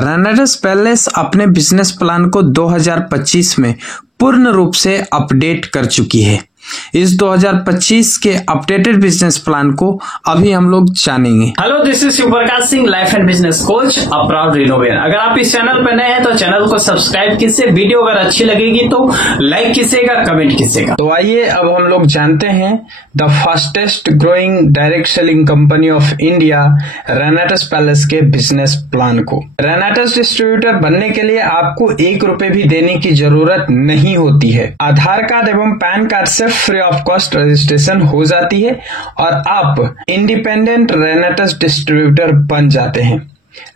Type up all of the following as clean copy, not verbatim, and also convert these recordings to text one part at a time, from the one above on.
रेनेटस palace अपने business plan को 2025 में पूर्ण रूप से अपडेट कर चुकी है। इस 2025 के अपडेटेड बिजनेस प्लान को अभी हम लोग जानेंगे। Hello, this is Shivprakash Singh, life and business coach, a proud renovator. अगर आप इस चैनल पर नए हैं तो चैनल को सब्सक्राइब कीजिए। वीडियो अगर अच्छी लगेगी तो लाइक कीजिएगा, कमेंट कीजिएगा। तो आइए अब हम लोग जानते हैं the fastest growing direct selling company of India रेनेटस palace के बिजनेस प्लान को। रेनेटस डिस्ट्रीब्यूटर बनने के लिए आपको 1 रुपए भी देने की जरूरत नहीं होती है। आधार कार्ड एवं पैन कार्ड से फ्री ऑफ कॉस्ट रजिस्ट्रेशन हो जाती है और आप इंडिपेंडेंट रेनेटस डिस्ट्रीब्यूटर बन जाते हैं।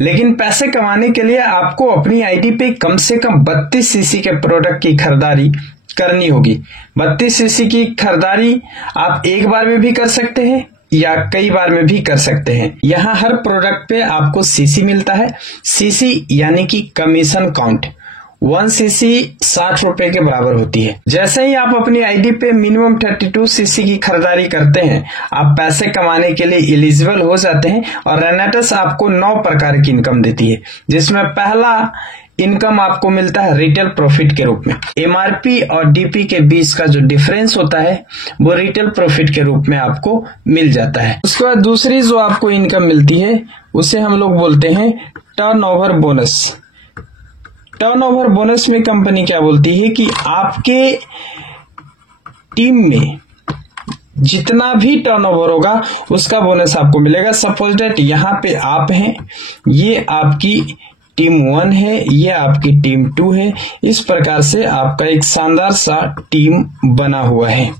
लेकिन पैसे कमाने के लिए आपको अपनी आईडी पे कम से कम 32 सीसी के प्रोडक्ट की खरीदारी करनी होगी। 32 सीसी की खरीदारी आप एक बार में भी कर सकते हैं या कई बार में भी कर सकते हैं। यहाँ हर प्रोडक्ट पे आपको सीसी मिलता है। सीसी यानी कि कमीशन काउंट। 1 सीसी 60 रुपए के बराबर होती है। जैसे ही आप अपनी आईडी पे मिनिमम 32 सीसी की खरीदारी करते हैं, आप पैसे कमाने के लिए एलिजिबल हो जाते हैं और रेनेटस आपको 9 प्रकार की इनकम देती है, जिसमें पहला इनकम आपको मिलता है रिटेल प्रॉफिट के रूप में। एमआरपी और डीपी के बीच का जो डिफरेंस होता है वो रिटेल प्रॉफिट के रूप में आपको मिल जाता है। उसके बाद दूसरी जो आपको इनकम मिलती है उसे हम लोग बोलते हैं टर्नओवर बोनस। टर्नओवर बोनस में कंपनी क्या बोलती है कि आपके टीम में जितना भी टर्नओवर होगा उसका बोनस आपको मिलेगा। सपोज दैट यहाँ पे आप हैं, ये आपकी टीम 1 है, ये आपकी टीम 2 है। इस प्रकार से आपका एक शानदार सा टीम बना हुआ है।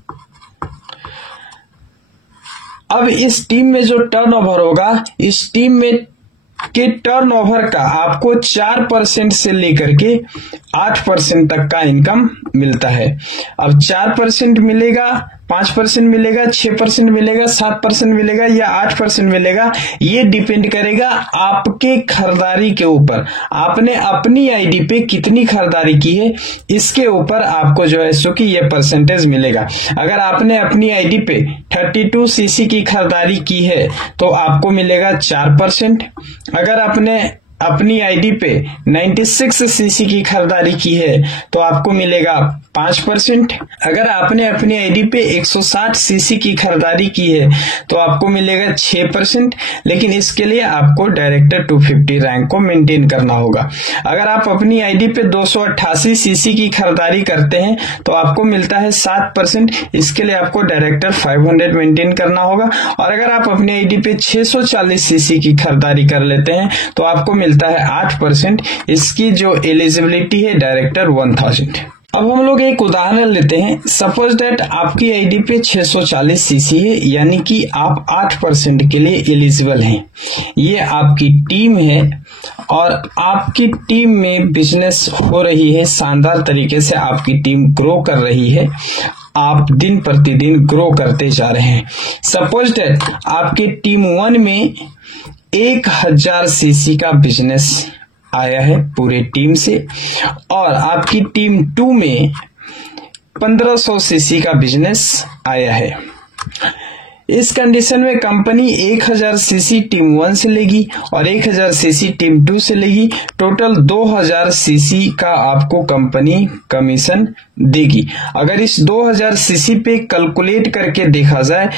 अब इस टीम में जो टर्नओवर होगा, इस टीम में के टर्नओवर का आपको 4% से लेकर के 8% तक का इनकम मिलता है। अब 4% मिलेगा, 5% मिलेगा, 6% मिलेगा, 7% मिलेगा या 8% मिलेगा, ये डिपेंड करेगा आपके खरीदारी के ऊपर। आपने अपनी आईडी पे कितनी खरीदारी की है, इसके ऊपर आपको जो है सो कि ये परसेंटेज मिलेगा। अगर आपने अपनी आईडी पे 32 सीसी की खरीदारी की है तो आपको मिलेगा 4%। अगर आपने अपनी आईडी पे 96 सीसी की खरीदारी की है तो आपको मिलेगा 5%। अगर आपने अपनी आईडी पे 160 सीसी की खरीदारी की है तो आपको मिलेगा 6%। लेकिन इसके लिए आपको डायरेक्टर 250 रैंक को मेंटेन करना होगा। अगर आप अपनी आईडी पे 288 सीसी की खरीदारी करते हैं तो आपको मिलता है 7%। इसके लिए आपको डायरेक्टर 500 मेंटेन करना होगा। और अगर आप अपनी आईडी पे 640 सीसी की खरीदारी कर लेते हैं तो आपको मिलता है 8%। इसकी जो एलिजिबिलिटी है डायरेक्टर 1000। अब हम लोग एक उदाहरण लेते हैं। सपोज दैट आपकी आईडी पे 640 सीसी है, यानी कि आप 8% के लिए एलिजिबल हैं। ये आपकी टीम है और आपकी टीम में बिजनेस हो रही है, शानदार तरीके से आपकी टीम ग्रो कर रही है। आप दिन प्रतिदिन ग्रो करते जा रहे हैं। सपोज दैट आपकी टीम 1 में 1000 सीसी का बिजनेस आया है पूरे टीम से और आपकी टीम 2 में 1500 सीसी का बिजनेस आया है। इस कंडीशन में कंपनी 1000 सीसी टीम 1 से लेगी और 1000 सीसी टीम 2 से लेगी। टोटल 2000 सीसी का आपको कंपनी कमीशन देगी। अगर इस 2000 सीसी पे कैलकुलेट करके देखा जाए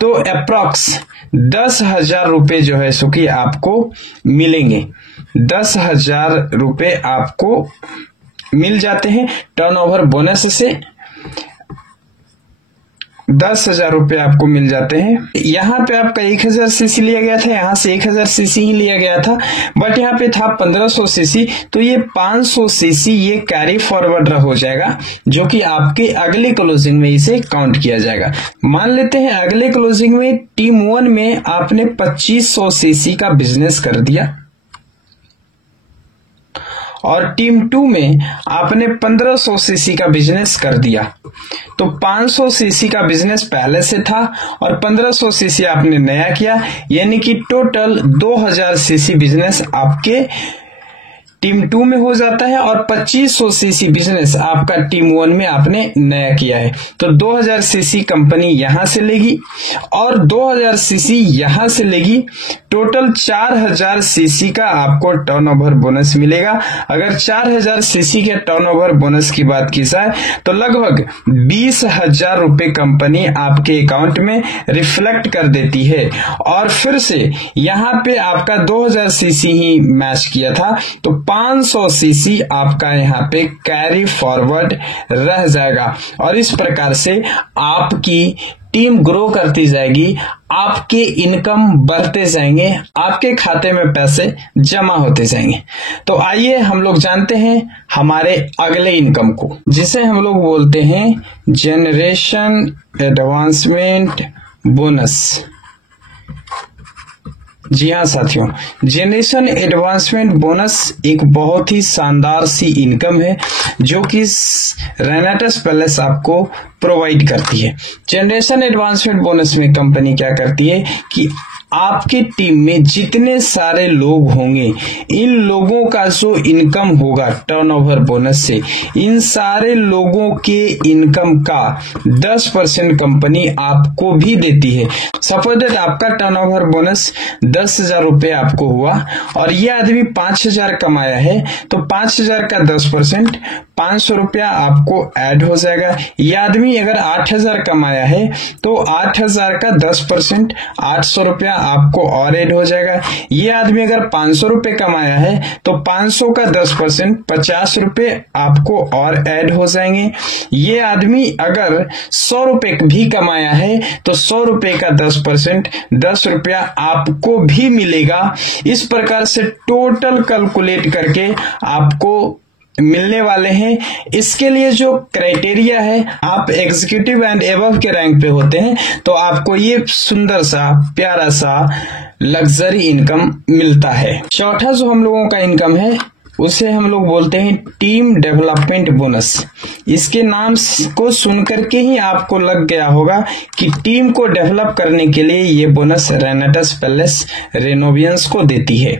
तो अप्रॉक्स 10,000 रुपए जो है सो कि आपको मिलेंगे। 10,000 रुपए आपको मिल जाते हैं टर्नओवर बोनस से। 10,000 रुपए आपको मिल जाते हैं। यहाँ पे आपका 1000 सीसी लिया गया था, यहाँ से 1000 सीसी ही लिया गया था, बट यहाँ पे था 1500 सीसी, तो ये 500 सीसी ये कैरी फॉरवर्ड हो जाएगा, जो कि आपके अगले क्लोजिंग में इसे काउंट किया जाएगा। मान लेते हैं अगले क्लोजिंग में टीम 1 में आपने 2500 सीसी का बिजनेस कर दिया और टीम 2 में आपने 1500 सीसी का बिजनेस कर दिया। तो 500 सीसी का बिजनेस पहले से था और 1500 सीसी आपने नया किया, यानी कि टोटल 2000 सीसी बिजनेस आपके टीम 2 में हो जाता है और 2500 सीसी बिजनेस आपका टीम 1 में आपने नया किया है तो 2000 सीसी कंपनी यहां से लेगी और 2000 सीसी यहां से लेगी। टोटल 4000 सीसी का आपको टर्नओवर बोनस मिलेगा। अगर 4000 सीसी के टर्नओवर बोनस की बात की जाए तो लगभग 20,000 रुपए कंपनी आपके अकाउंट में रिफ्लेक्ट कर देती है। और फिर से यहां पे आपका 2000 सीसी ही मैच किया था तो 500 सीसी आपका यहाँ पे कैरी फॉरवर्ड रह जाएगा और इस प्रकार से आपकी टीम ग्रो करती जाएगी, आपके इनकम बढ़ते जाएंगे, आपके खाते में पैसे जमा होते जाएंगे। तो आइए हम लोग जानते हैं हमारे अगले इनकम को, जिसे हम लोग बोलते हैं जनरेशन एडवांसमेंट बोनस। जी हाँ साथियों, जनरेशन एडवांसमेंट बोनस एक बहुत ही शानदार सी इनकम है जो कि रेनेटस पैलेस आपको प्रोवाइड करती है। जनरेशन एडवांसमेंट बोनस में कंपनी क्या करती है कि आपकी टीम में जितने सारे लोग होंगे, इन लोगों का जो इनकम होगा टर्नओवर बोनस से, इन सारे लोगों के इनकम का 10% कंपनी आपको भी देती है। सपोज दैट आपका टर्नओवर बोनस 10,000 रुपए आपको हुआ और ये आदमी 5,000 कमाया है तो 5,000 का 10% 500 रुपया आपको ऐड हो जाएगा। ये आदमी अगर 8,000 कमाया है तो 8,000 का 10% 800 रुपया आपको और ऐड हो जाएगा। ये आदमी अगर 500 रुपए कमाया है तो 500 का 10% 50 रुपए आपको और ऐड हो जाएंगे। ये आदमी अगर 100 रुपए भी कमाया है तो 100 रुपए का 10% 10 रुपया आपको भी मिलेगा। इस प्रकार से टोटल कैलकुलेट करके आपको मिलने वाले हैं। इसके लिए जो क्राइटेरिया है, आप एग्जीक्यूटिव एंड एबव के रैंक पे होते हैं तो आपको ये सुंदर सा प्यारा सा लग्जरी इनकम मिलता है। चौथा जो हम लोगों का इनकम है उसे हम लोग बोलते हैं टीम डेवलपमेंट बोनस। इसके नाम को सुनकर के ही आपको लग गया होगा कि टीम को डेवलप करने के लिए ये बोनस रेनेटस पैलेस रेनोवियंस को देती है।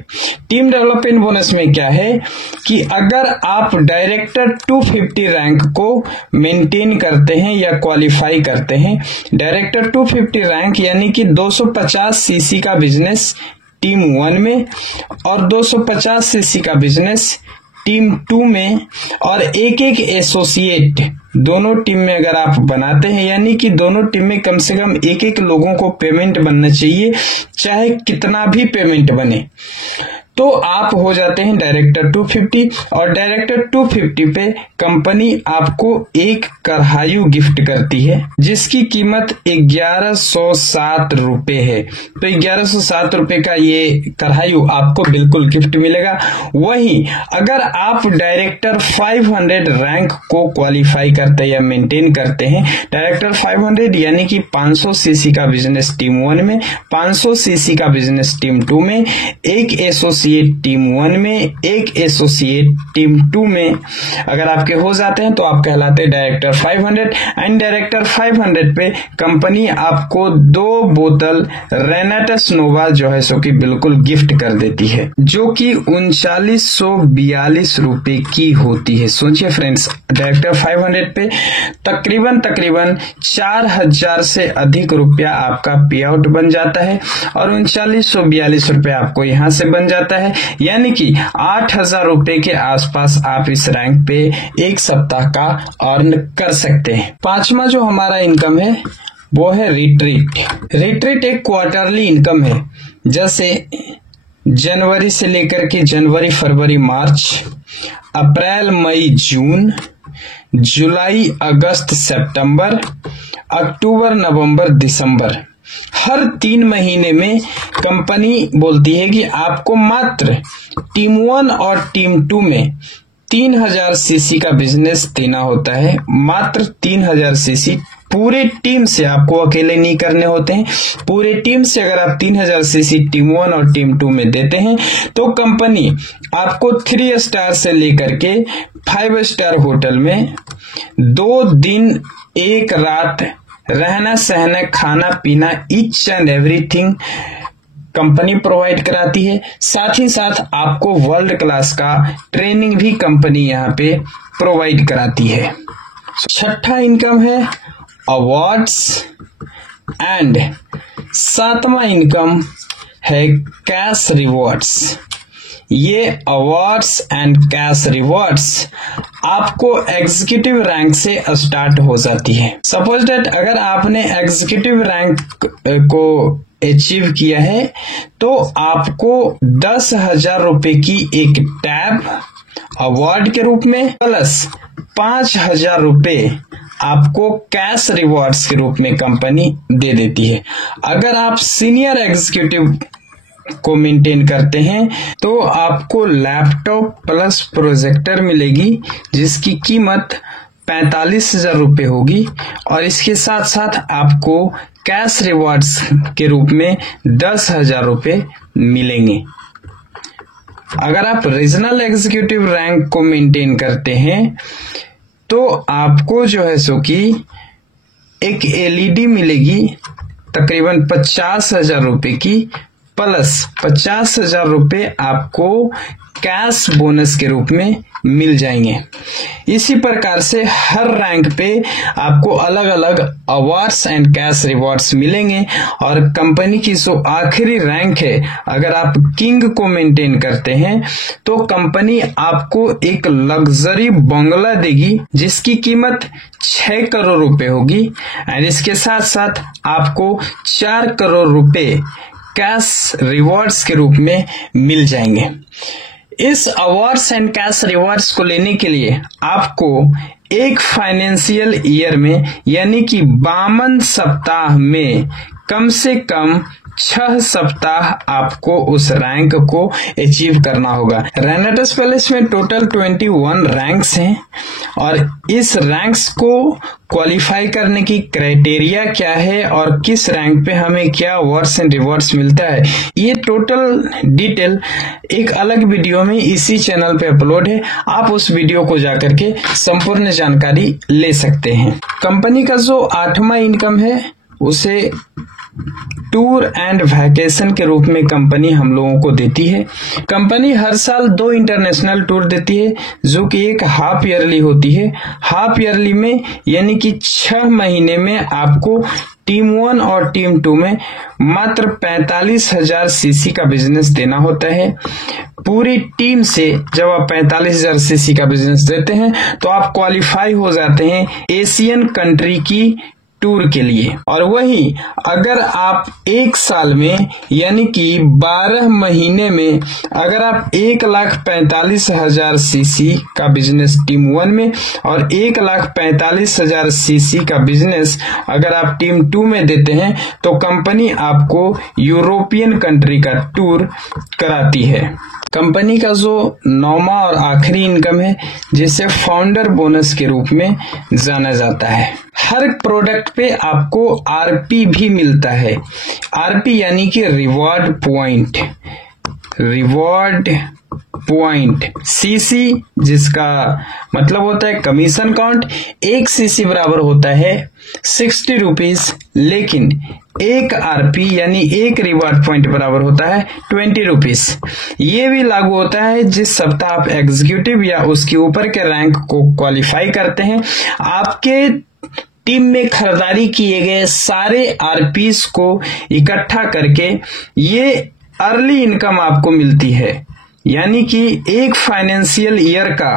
टीम डेवलपमेंट बोनस में क्या है कि अगर आप डायरेक्टर 250 रैंक को मेंटेन करते हैं या क्वालिफाई करते हैं, डायरेक्टर 250 रैंक यानी कि 250 सीसी का बिजनेस टीम 1 में और 250 सीसी का बिजनेस टीम 2 में और एक एसोसिएट दोनों टीम में अगर आप बनाते हैं, यानी कि दोनों टीम में कम से कम एक लोगों को पेमेंट बनना चाहिए, चाहे कितना भी पेमेंट बने, तो आप हो जाते हैं डायरेक्टर 250। और डायरेक्टर 250 पे कंपनी आपको एक कढ़ायु गिफ्ट करती है जिसकी कीमत 1107 रुपए है। तो 1107 रुपए का ये कढ़ायु आपको बिल्कुल गिफ्ट मिलेगा। वहीं अगर आप डायरेक्टर 500 रैंक को क्वालिफाई करते हैं या मेंटेन करते हैं, डायरेक्टर 500 यानी कि 500 सीसी का बिजनेस टीम 1 में, 500 सीसी का बिजनेस टीम 2 में, एक एसोसिएट टीम 1 में, एक एसोसिएट टीम 2 में अगर आपके हो जाते हैं तो आप कहलाते हैं डायरेक्टर 500। एंड डायरेक्टर 500 पे कंपनी आपको 2 बोतल रेनेटस नोवा जो है सो कि बिल्कुल गिफ्ट कर देती है, जो कि 3942 रुपए की होती है। सोचिए फ्रेंड्स, डायरेक्टर 500 पे तकरीबन 4,000 से अधिक रुपया आपका पे आउट बन जाता है और 3942 रुपए आपको यहां से बन जाता है, यानी कि 8,000 रुपए के आसपास आप इस रैंक पे एक सप्ताह का अर्न कर सकते हैं। पांचवा जो हमारा इनकम है वो है रिट्रीट। रिट्रीट एक क्वार्टरली इनकम है, जैसे जनवरी से लेकर के जनवरी, फरवरी, मार्च, अप्रैल, मई, जून, जुलाई, अगस्त, सितंबर, अक्टूबर, नवंबर, दिसंबर, हर 3 महीने में कंपनी बोलती है कि आपको मात्र टीम 1 और टीम 2 में 3000 सीसी का बिजनेस देना होता है। मात्र 3000 सीसी पूरे टीम से, आपको अकेले नहीं करने होते हैं, पूरे टीम से अगर आप 3000 सीसी टीम 1 और टीम 2 में देते हैं तो कंपनी आपको 3 स्टार से लेकर के 5 स्टार होटल में 2 दिन 1 रात रहना सहना खाना पीना each and everything company provide कराती है। साथ ही साथ आपको वर्ल्ड क्लास का ट्रेनिंग भी कंपनी यहाँ पे प्रोवाइड कराती है। छठा इनकम है अवार्ड्स एंड सातवां इनकम है कैश रिवॉर्ड्स। ये अवार्ड्स एंड कैश रिवॉर्ड्स आपको एग्जीक्यूटिव रैंक से स्टार्ट हो जाती है। सपोज दैट अगर आपने एग्जीक्यूटिव रैंक को अचीव किया है तो आपको 10,000 रुपए की एक टैब अवार्ड के रूप में प्लस 5,000 रुपए आपको कैश रिवॉर्ड्स के रूप में कंपनी दे देती है। अगर आप सीनियर एग्जीक्यूटिव को मेंटेन करते हैं तो आपको लैपटॉप प्लस प्रोजेक्टर मिलेगी जिसकी कीमत 45,000 रुपए होगी और इसके साथ साथ आपको कैश रिवॉर्ड्स के रूप में 10,000 रुपए मिलेंगे। अगर आप रीजनल एग्जीक्यूटिव रैंक को मेंटेन करते हैं तो आपको जो है सो कि एक एलईडी मिलेगी तकरीबन 50,000 रुपए की प्लस 50,000 रुपए आपको कैश बोनस के रूप में मिल जाएंगे। इसी प्रकार से हर रैंक पे आपको अलग अलग अवार्ड्स एंड कैश रिवॉर्ड्स मिलेंगे और कंपनी की जो आखिरी रैंक है, अगर आप किंग को मेंटेन करते हैं तो कंपनी आपको एक लग्जरी बंगला देगी जिसकी कीमत 6 करोड़ रुपए होगी एंड इसके साथ साथ आपको 4 करोड़ रुपए कैश रिवॉर्ड्स के रूप में मिल जाएंगे। इस अवार्ड्स एंड कैश रिवॉर्ड्स को लेने के लिए आपको एक फाइनेंशियल ईयर में यानी कि 52 सप्ताह में कम से कम 6 सप्ताह आपको उस रैंक को अचीव करना होगा। रेनेटस पैलेस में टोटल 21 रैंक्स हैं और इस रैंक्स को क्वालिफाई करने की क्राइटेरिया क्या है और किस रैंक पे हमें क्या अवार्ड्स एंड रिवॉर्ड्स मिलता है, ये टोटल डिटेल एक अलग वीडियो में इसी चैनल पे अपलोड है। आप उस वीडियो को जाकर के संपूर्ण जानकारी ले सकते हैं। कंपनी का जो 8वां इनकम है उसे टूर एंड वैकेशन के रूप में कंपनी हम लोगों को देती है। कंपनी हर साल 2 इंटरनेशनल टूर देती है जो कि एक हाफ ईयरली होती है। हाफ ईयरली में यानी कि 6 महीने में आपको टीम 1 और टीम 2 में मात्र 45,000 सीसी का बिजनेस देना होता है। पूरी टीम से जब आप 45,000 सीसी का बिजनेस देते हैं तो आप क्वालिफाई हो जाते हैं एशियन कंट्री की टूर के लिए। और वही अगर आप एक साल में यानी कि 12 महीने में अगर आप 1,45,000 सीसी का बिजनेस टीम 1 में और 1,45,000 सीसी का बिजनेस अगर आप टीम 2 में देते हैं तो कंपनी आपको यूरोपियन कंट्री का टूर कराती है। कंपनी का जो 9वां और आखिरी इनकम है जिसे फाउंडर बोनस के रूप में जाना जाता है। हर प्रोडक्ट पे आपको आरपी भी मिलता है। आरपी यानी कि reward point. Reward point CC जिसका मतलब होता है कमीशन काउंट। 1 सीसी बराबर होता है 60 रुपीज, लेकिन 1 आरपी यानी 1 रिवॉर्ड पॉइंट बराबर होता है 20 रुपीज। ये भी लागू होता है जिस सप्ताह आप एग्जीक्यूटिव या उसके ऊपर के रैंक को क्वालिफाई करते हैं। आपके टीम में खरीदारी किए गए सारे आरपीस को इकट्ठा करके ये अर्ली इनकम आपको मिलती है। यानी कि एक फाइनेंशियल ईयर का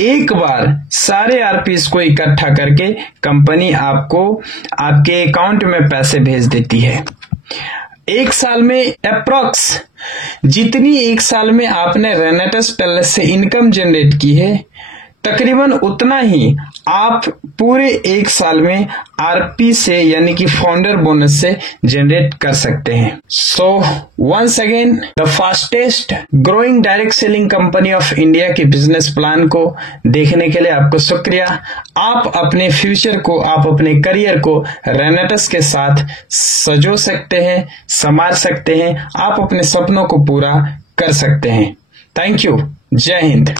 एक बार सारे आरपीस को इकट्ठा करके कंपनी आपको आपके अकाउंट में पैसे भेज देती है। एक साल में अप्रॉक्स जितनी एक साल में आपने रेनेटस पैलेस से इनकम जनरेट की है तकरीबन उतना ही आप पूरे एक साल में आरपी से यानी कि फाउंडर बोनस से जनरेट कर सकते हैं। So once again the fastest growing direct selling company of India के बिजनेस प्लान को देखने के लिए आपको शुक्रिया। आप अपने फ्यूचर को, आप अपने करियर को रेनेटस के साथ सजो सकते हैं, संवार सकते हैं, आप अपने सपनों को पूरा कर सकते हैं। Thank you. जय हिंद।